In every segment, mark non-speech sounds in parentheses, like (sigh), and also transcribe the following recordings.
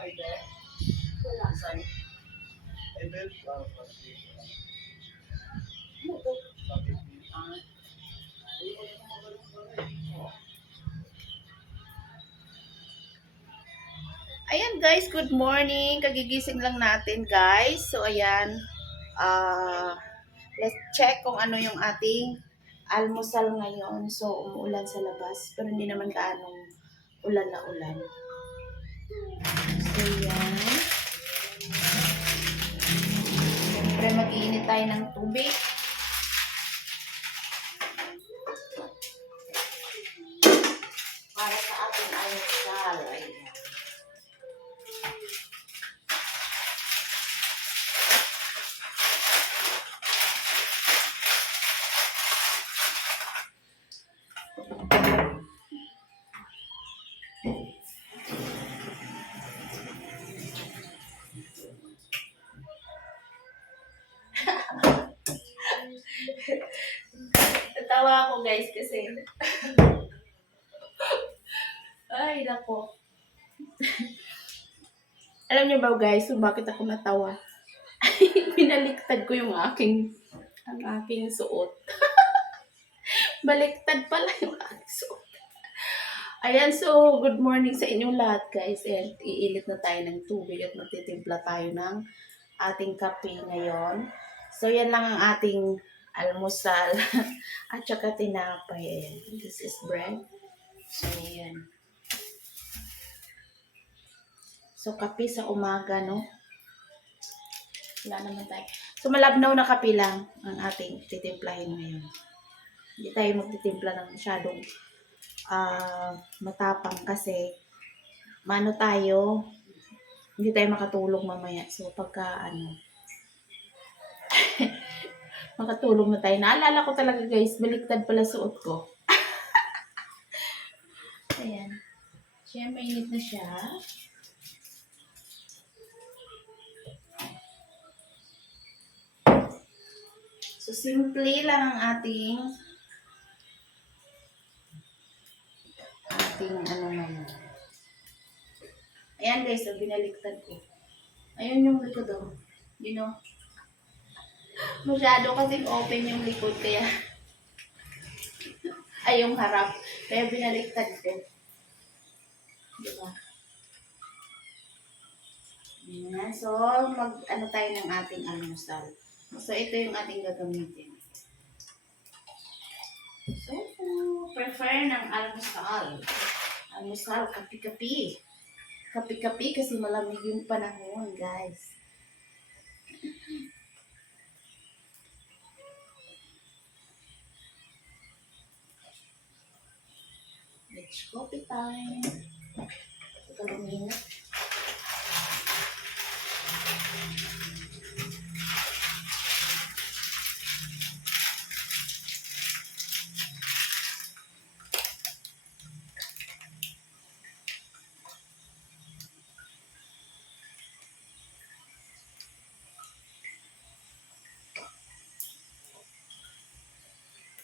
Ayan guys, good morning. Kagigising lang natin guys. So ayan, ah let's check kung ano yung ating almusal ngayon. So umuulan sa labas, pero hindi naman gaanong ulan na ulan. So yan. Siyempre mag-iinit tayo ng tubig. Para sa ating almusal. Ayan. Natawa ako guys kasi. Ay, nako. Alam niyo ba guys kung bakit ako natawa? (laughs) Binaliktad ko yung aking ang aking suot. (laughs) Baliktad pala yung aking suot. Ayan, so good morning sa inyong lahat guys. And iinit na tayo ng tubig at magtitimpla tayo ng ating kape ngayon. So yan lang ang ating almusal (laughs) at saka tinapay. Ayan. This is bread. So yan. So kape sa umaga, no? Wala naman tayo. So malabnaw na kape lang ang ating titimplahin ngayon. Hindi tayo magtitimpla ng masyadong ah matapang kasi mano tayo, hindi tayo makatulog mamaya. So pagka ano, (laughs) makatulog na tayo. Naalala ko talaga guys, baliktad pala suot ko. (laughs) Ayan. Siya, mainit na siya. So, simple lang ang ating ating ano ngayon. Ayan guys, so binaliktad ko. Ayun yung likod oh. You know? Masyado kasing open yung likod kaya ay yung harap. Kaya binaliktad ko. Diba? Ayan. So, mag ano tayo ng ating almusal. So, ito yung ating gagamitin. So, prefer ng almusal. Almusal, kapi-kapi. Kapi-kapi kasi malamig yung panahon, guys. Coffee time. Ito lumina.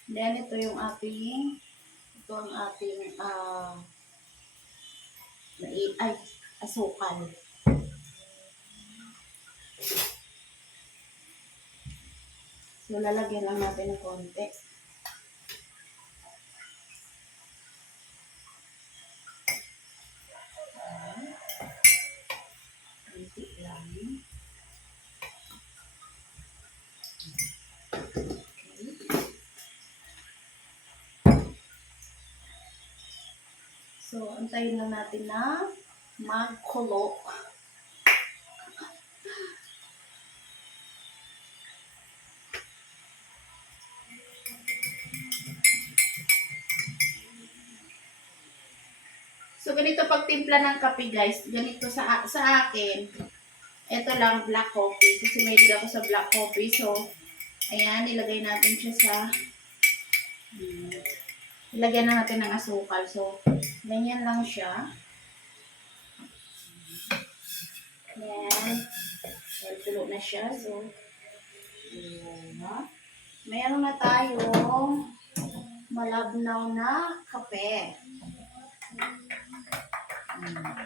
Then, ito yung ating, ito ang ating, nai- ay, asukal. So, lalagyan lang natin ng. Konti So, antayin lang natin na magkulo. So, ganito pagtimpla ng kape, guys. Ganito sa sa akin. Ito lang, black coffee. Kasi may ako sa black coffee. So, ayan, ilagay natin siya sa... Hmm, ilagyan na natin ng asukal. So, ganyan lang siya. Ayan. Well, tulo na siya. So, ayan. ha? Mayroon na tayong malabnaw na kape. Hmm.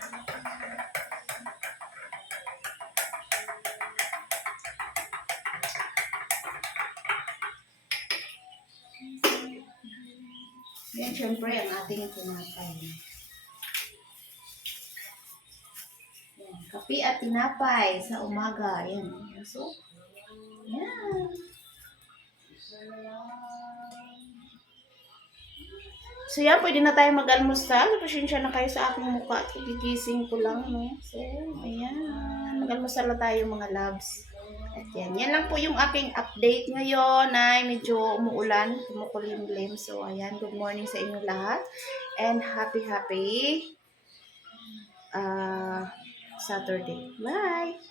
Yan, syempre, ang ating tinapay. Yan, kape at tinapay sa umaga. Yan. So, yan. So, yan, pwede na tayo mag-almusal. Pasensya na kayo sa aking mukha gigising ko lang, no? So, ayan. Mag-almusal na tayo, mga loves. At yan, yan lang po yung aking update ngayon ay medyo umuulan, kumukulimlim. So, ayan, good morning sa inyo lahat. And happy, happy uh, Saturday. Bye!